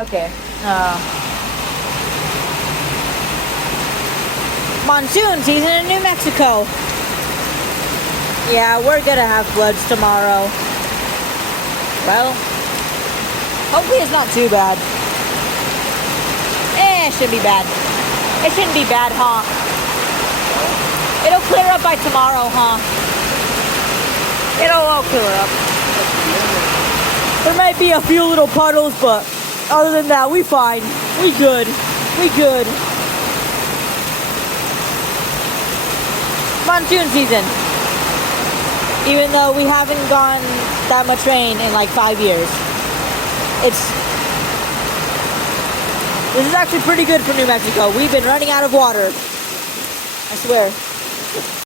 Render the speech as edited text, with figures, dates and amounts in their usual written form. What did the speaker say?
Okay. Monsoon season in New Mexico. Yeah, we're gonna have floods tomorrow. Well, hopefully it's not too bad. It shouldn't be bad. It shouldn't be bad, huh? It'll clear up by tomorrow, huh? It'll all clear up. There might be a few little puddles, but other than that, we fine. We good. We good. Monsoon season. Even though we haven't gotten that much rain in like 5 years. This is actually pretty good for New Mexico. We've been running out of water. I swear.